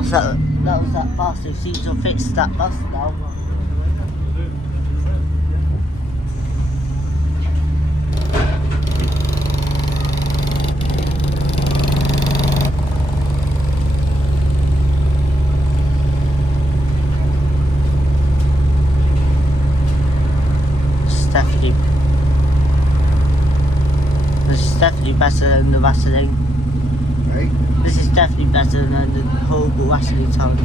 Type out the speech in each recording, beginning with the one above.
bus that was that bus. It seems to fix that bus now. This is definitely better than the Vaseline. Hey? This is definitely better than the horrible Vaseline time.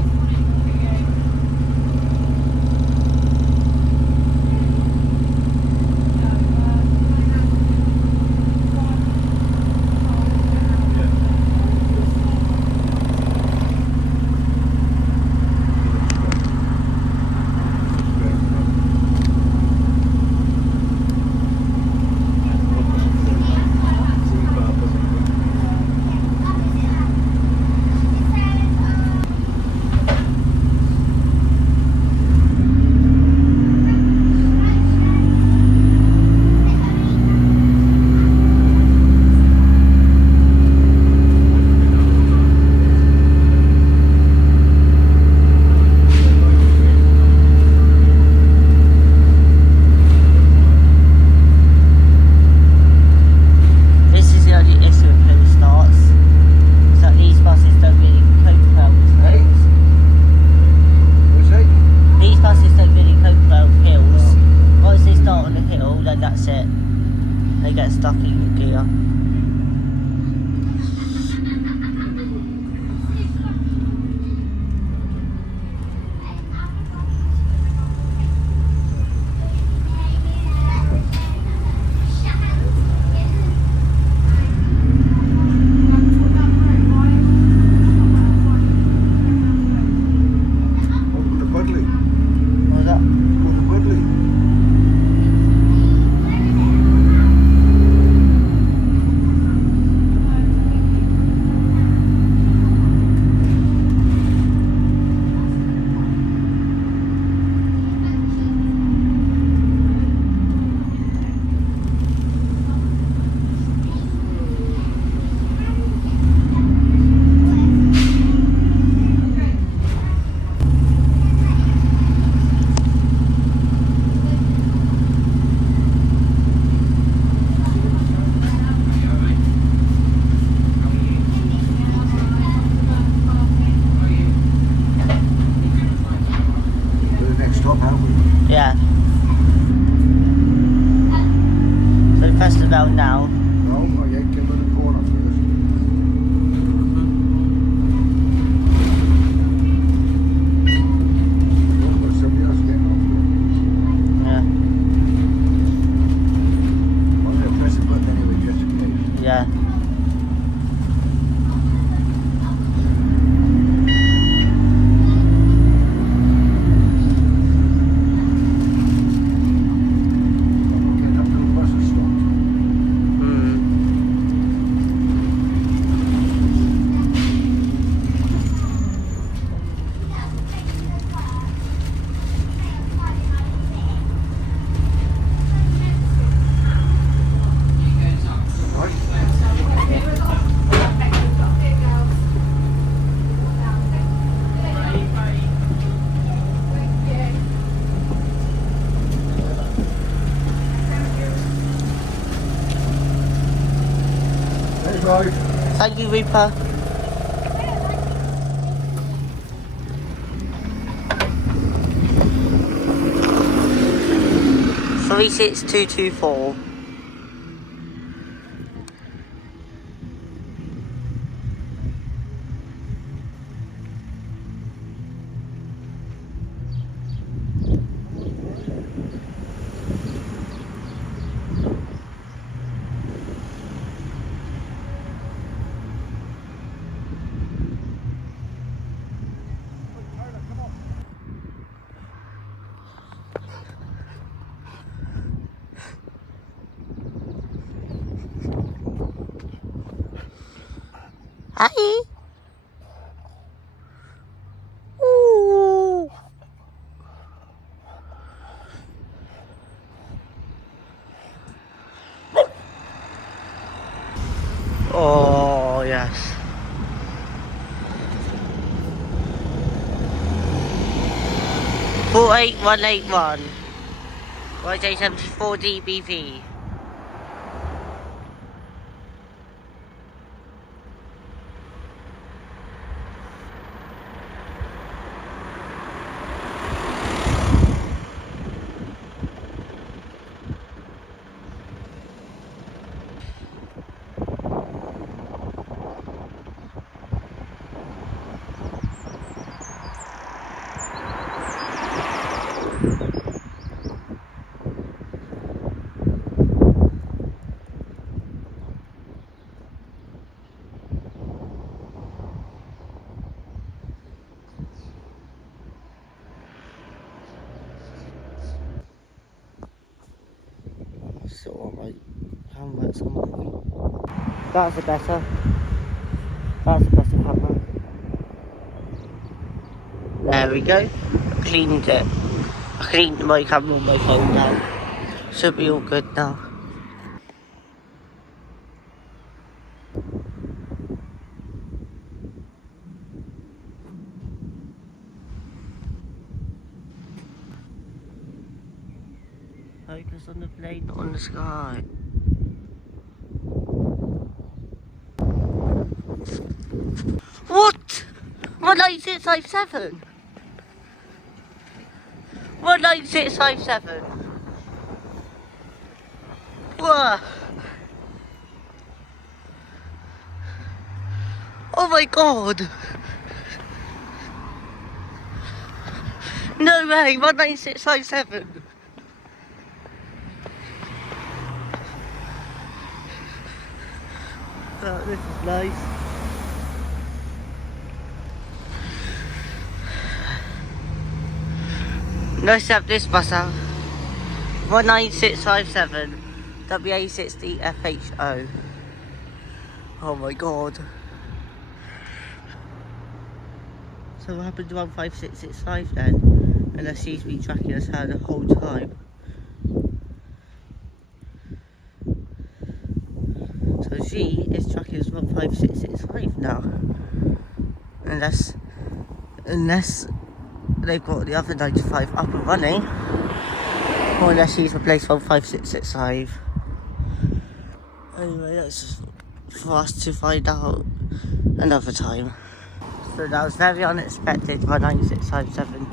Yeah. So press the bell now. No, not yet. Get rid of the corner first. Oh, there's somebody else getting off. Yeah. I'm going to press the button anyway, just in case. Yeah. Thank you, Reaper. Three 6224. Hi. Ooh. Oh, yes. 48181. YJ74 DBV. So like, how much That's a better. That's a better camera. There we go. I cleaned it. I cleaned my camera on my phone now. Should be all good now. Focus on the plane, not on the sky. What? 19657. 19657. Whoa. Oh my god. No way, 19657. Oh, this is nice. Let's have this bus out. 19657 WA60FHO. Oh my god. So what happened to 15665 then? Unless she's been tracking us her the whole time. So she is tracking us 15665 now. Unless they've got the other 95 up and running. Or unless she's replaced 15665. Anyway, that's for us to find out another time. So that was very unexpected, 19657.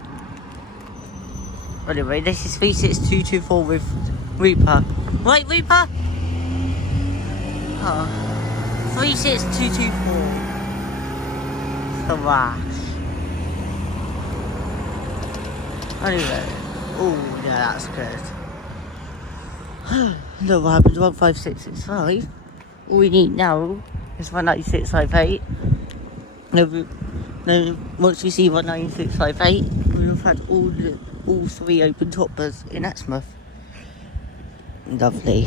Anyway, this is 36224 with Reaper. Right, Reaper? Oh. 36224. Thrash. Anyway. Oh, yeah, that's good. No, what happened to 15665? All we need now is 19658. No, once we see 19658, we'll have had all three open toppers in Exmouth. Lovely.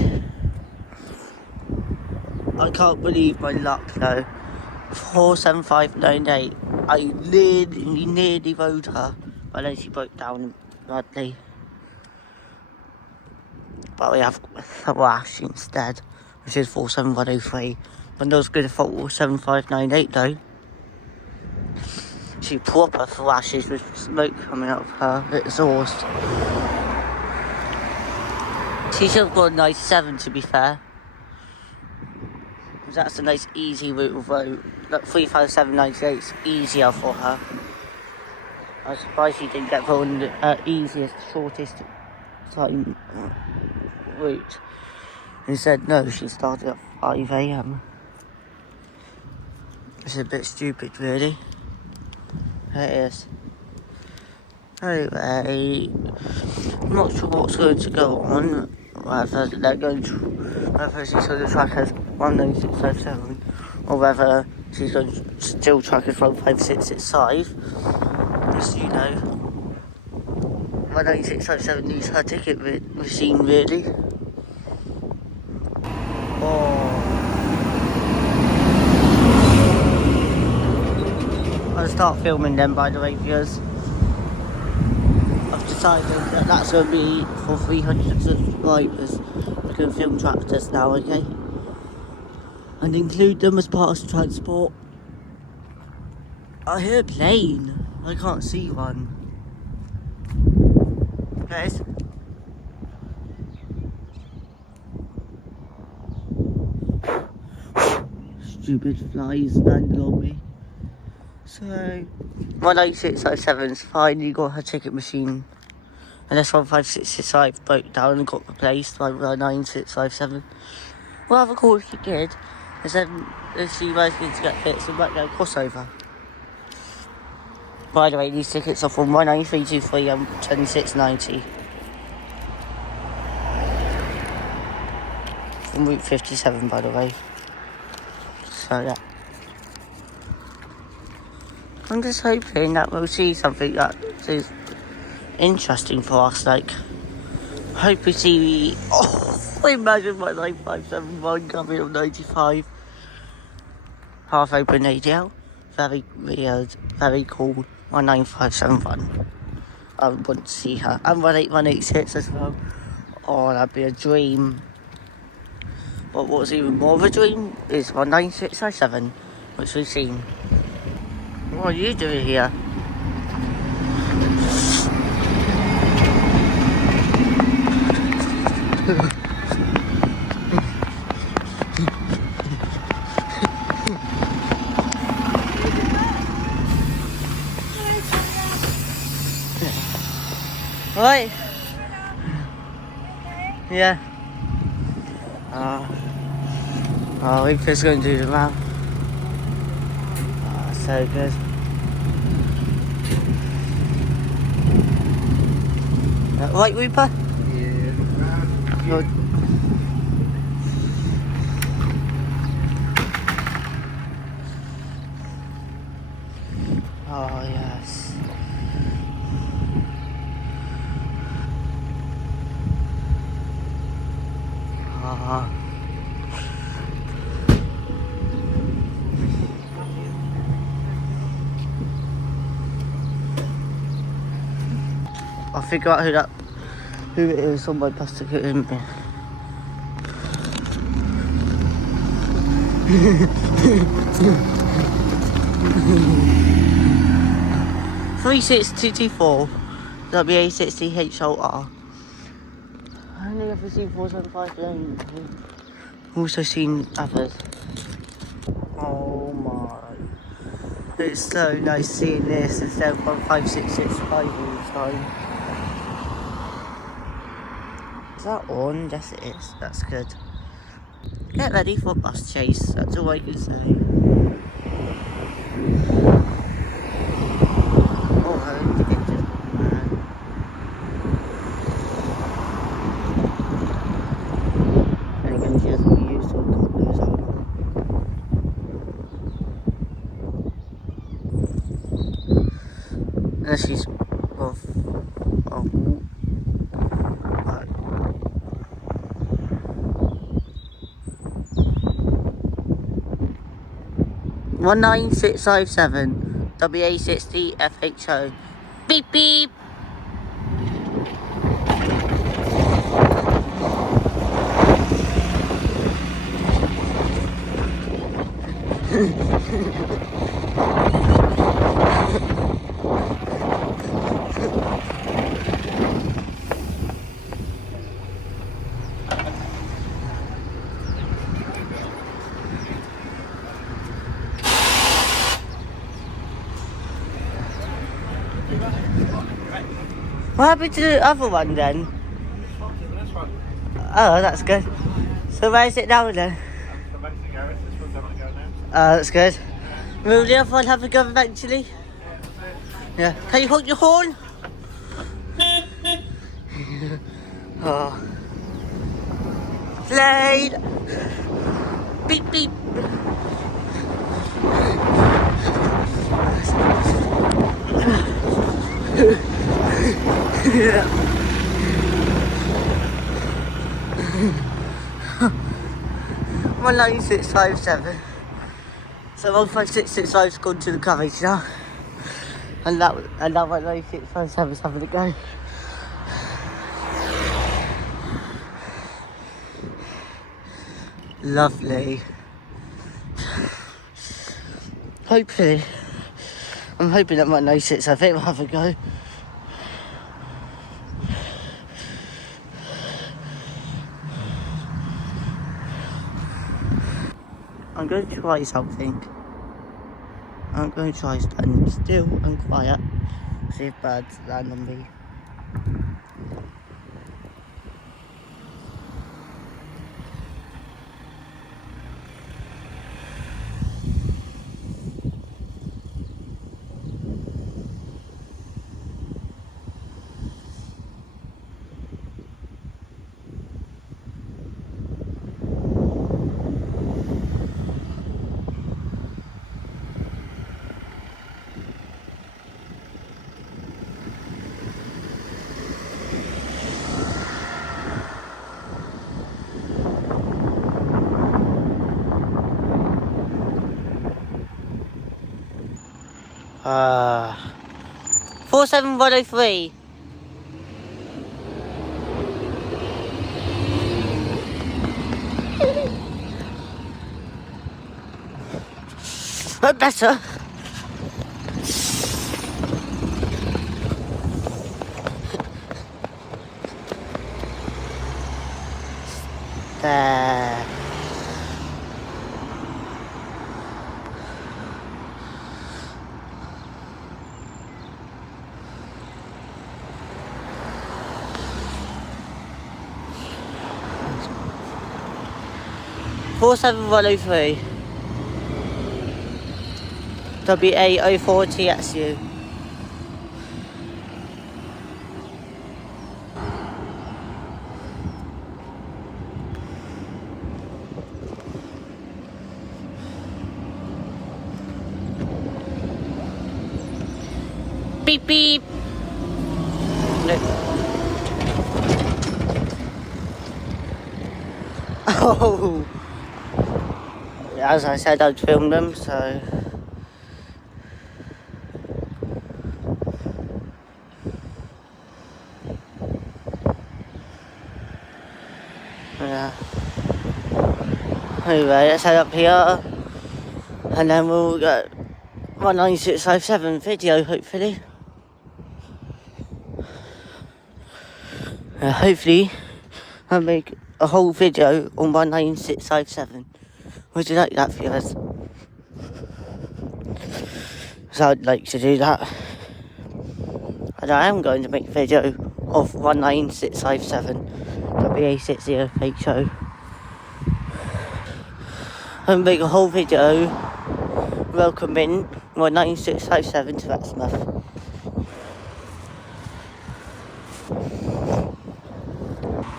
I can't believe my luck though. 47598. I nearly rode her, but then she broke down badly. But we have Thrash instead, which is 47103. But not as good as 47598 though. She proper thrashes with smoke coming out of her exhaust. She should have got a nice 7 to be fair. That's a nice easy route of road. Like 35798 is easier for her. I'm surprised she didn't get put on the easiest, shortest time route. Instead, no, she started at 5 AM. It's a bit stupid, really. It is. Anyway, I'm not sure what's going to go on. Whether they're going to, whether she's going to track us 19657, or whether she's going to still track us 15665. Just, you know, 19657 needs her ticket machine, really. I'll start filming them, by the way, viewers. I've decided that that's going to be for 300 subscribers. I can film tractors now, okay? And include them as part of transport. I hear a plane. I can't see one. guys. Stupid flies landed on me. So, 19657's finally got her ticket machine. And this 15665 broke down and got replaced by 19657. Rather cool if she did. And then if she was going to get fixed, it might go crossover. By the way, these tickets are from 19323 and 2690. From Route 57, by the way. So, yeah. I'm just hoping that we'll see something that is interesting for us. Like, hope we see. Imagine my 9571 coming on 95. Half open ADL. Very weird, very cool. 19571. I want to see her. And 18186 as well. Oh, that'd be a dream. But what's even more of a dream is 19657, which we've seen. What are you doing here? Right. Yeah. Reaper's going to do the round. So good. Right, Reaper? Yeah. Good. Oh, yes. I'll figure out who it is on my bus ticket in me. Three 6224 WA60HOR. I only ever seen 475. Also seen others. Oh my. It's so nice seeing this instead of 15665 all the time. Is that on? Yes it is. That's good. Get ready for a bus chase. That's all I can say. Oh, I hope you get it. And again, she hasn't been used to it. God knows how long. Unless she's off. Oh. 19657 WA60 FHO. Beep beep. What happened to the other one then? Oh, that's good. So where's it now then? Oh, that's good. Will the other one have a go eventually? Yeah. Can you hold your horn? Oh. Blade! Beep beep! Yeah. 19657. So 15665's gone to the coverage now. And that 19657's having a go. Lovely. Hopefully, I'm hoping that 196 I think will have a go. going to try something. I'm going to try standing still and quiet. See if birds land on me. 47103. But better. There. Four 7103 WA04TSU. Beep beep. No. Oh. As I said, I'd film them, so. Yeah. Anyway, let's head up here, and then we'll get 19657 video, hopefully. Hopefully, I'll make a whole video on 19657. Would you like that, viewers? So I'd like to do that. And I am going to make a video of 19657 WA60HO. And make a whole video welcoming 19657 to Exmouth.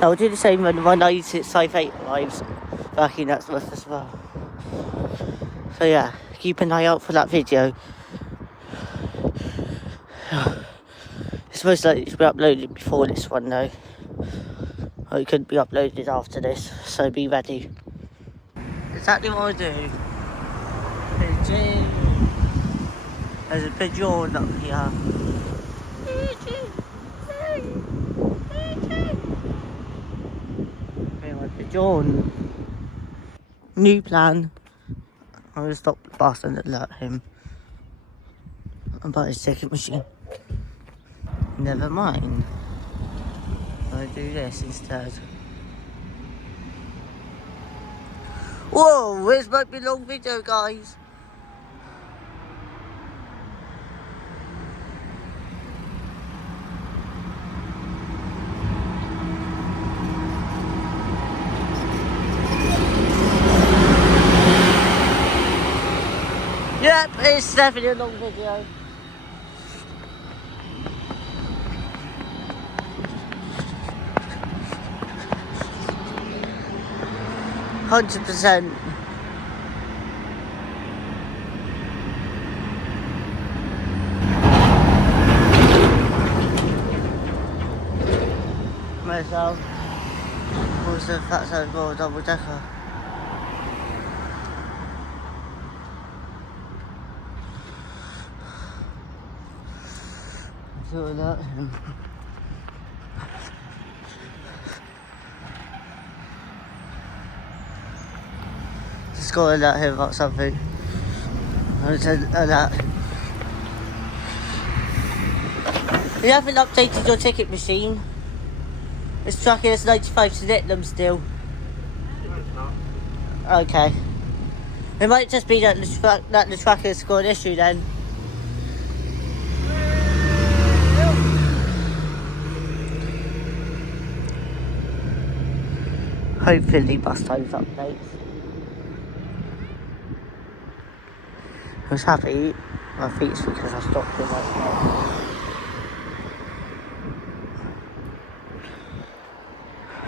I'll do the same when 19658 arrives back in Exmouth as well. So yeah, keep an eye out for that video. It's most likely to be uploaded before this one though. Or it could be uploaded after this, so be ready. Exactly what I do. Pigeon. There's a pigeon up here. Anyway, pigeon. New plan. I'm going to stop the bus and alert him about his ticket machine. Never mind. I'll do this instead. Whoa, this might be a long video, guys. Yep, it's definitely a long video. %. Myself. Was the Fat Zone double decker. So alert him. Just got to alert him about something. I said alert him. You haven't updated your ticket machine. It's tracking us 95 to Littleham still. No, it's not. Okay. It might just be that the tracker's got an issue then. Hopefully bus times updates. I was happy. I think it's because I stopped in like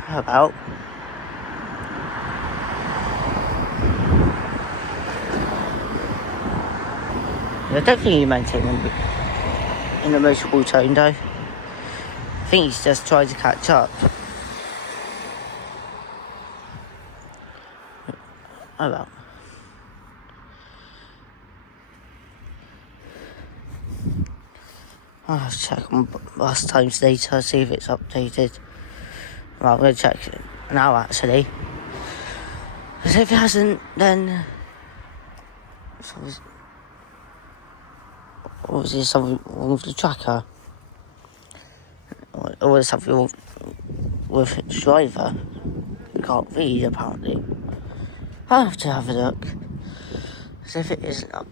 how about? I don't think he maintained him in a miserable tone though. I think he's just trying to catch up. Oh well. I'll check on bus times later, see if it's updated. Well, I'm going to check it now actually. Because if it hasn't, then... Was there something wrong with the tracker? Or was something wrong with its driver? You can't read apparently. I'll have to have a look. So if it isn't up...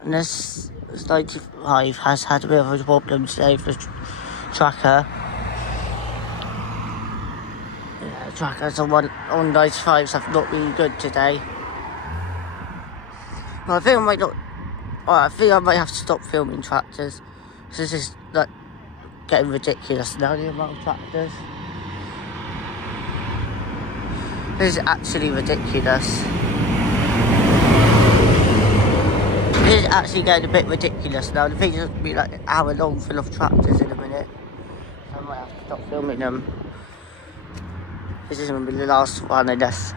Unless 95 has had a bit of a problem today with the tracker. Yeah, the trackers on 95s have not been good today. Well, I think I might not... Well, I think I might have to stop filming tractors. This is like getting ridiculous now, the amount of tractors. This is actually ridiculous. This is actually getting a bit ridiculous now. The thing's going to be like an hour long full of tractors in a minute. So I might have to stop filming them. This is going to be the last one, I guess.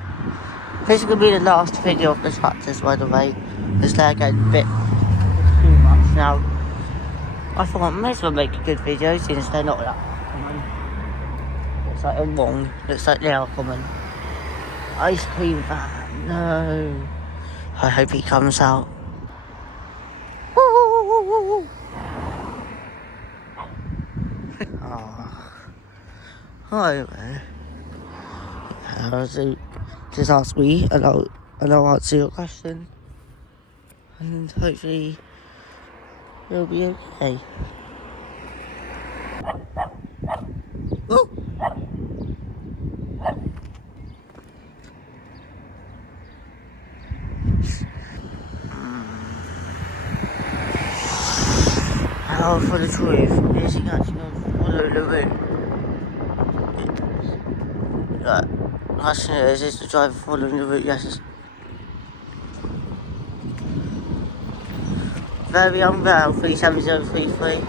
This is going to be the last video of the tractors, by the way. Because they're getting a bit too much now. I thought I may as well make a good video since they're not that common. Looks like I'm wrong. Looks like they are common. Ice cream van, no. I hope he comes out. Oh. Hi there. Just ask me and I'll answer your question. And hopefully it'll be okay. Oh. Now for the truth, is he actually going to follow the route? The question is the driver following the route? Yes. Very unwell, 37033.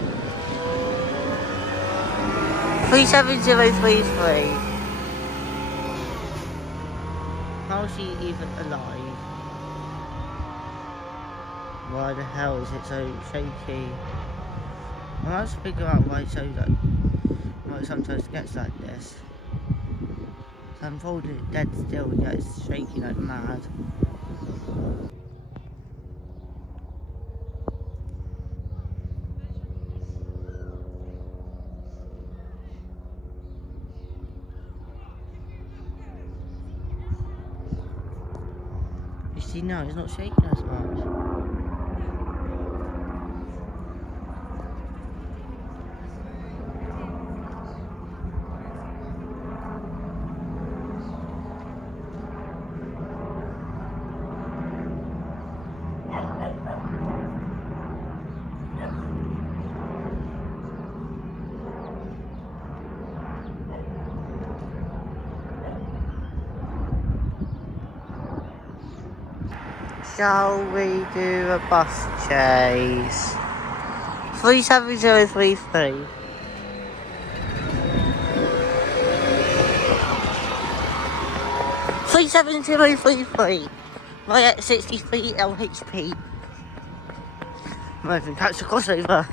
37033. How is she even alive? Why the hell is it so shaky? I must figure out why it's so like, why it sometimes gets like this. So I'm holding it dead still and yet it's shaking like mad. You see now, it's not shaking as much. Shall we do a bus chase? 37033. Three 70333. Right at 63 LHP. I'm not even catch the crossover.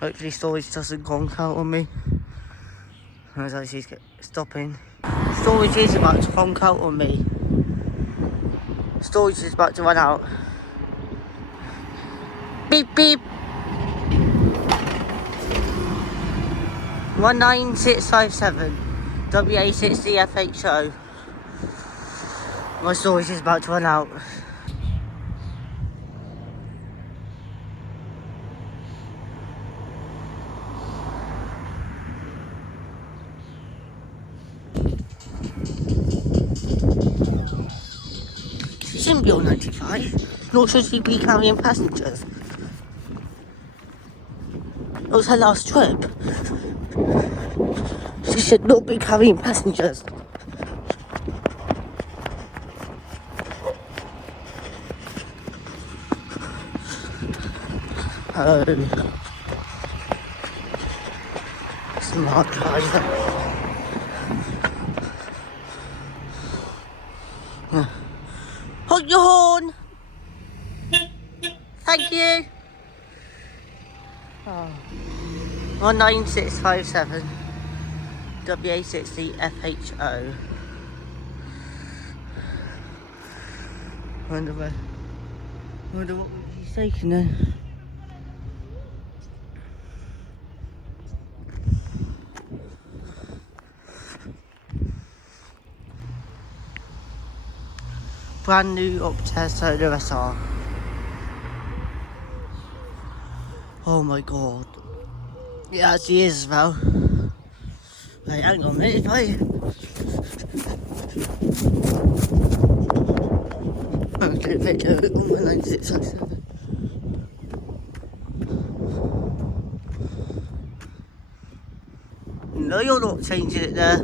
Hopefully storage doesn't conk out on me. As I see stopping. Storage is about to conk out on me. Storage is about to run out. Beep beep. 19657 WA60 FHO. My storage is about to run out. She shouldn't be on 95, nor should she be carrying passengers. It was her last trip. She should not be carrying passengers. Oh, smart driver. Hold your horn. Thank you. Oh. 19657 WA60 FHO. Wonder what he's taking there. Brand new Optare Solar SR. Oh my god. It actually is as well. Wait, hang on a minute, wait. I'm going to video it on my 9607. No, you're not changing it there.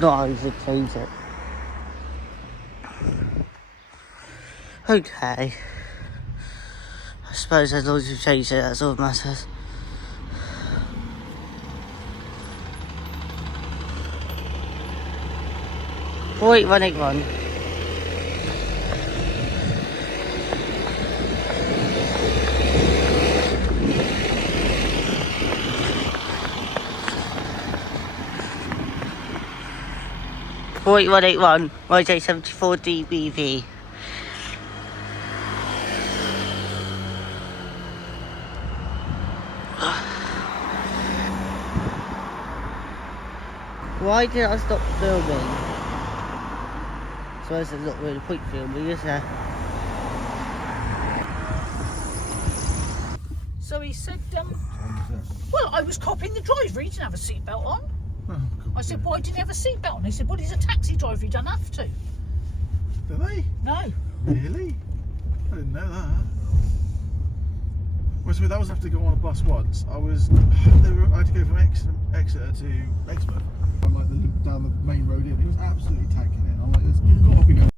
Not how you should change it. Okay. I suppose as long as you change it, that's all that matters. Wait, 181. Wait, 181 YJ74 DBV. Why did I stop filming? I suppose there's not really point filming, is there? So he said, well, I was copying the driver, he didn't have a seatbelt on. Oh, I said, why didn't he have a seatbelt on? He said, well, he's a taxi driver, he don't have to. do they? No. Really? I didn't know that. Well, so that was after going on a bus once. I had to go from Exeter to Exmouth. I'm like the loop down the main road in. It was absolutely tanking it. I'm like, you've got to be going.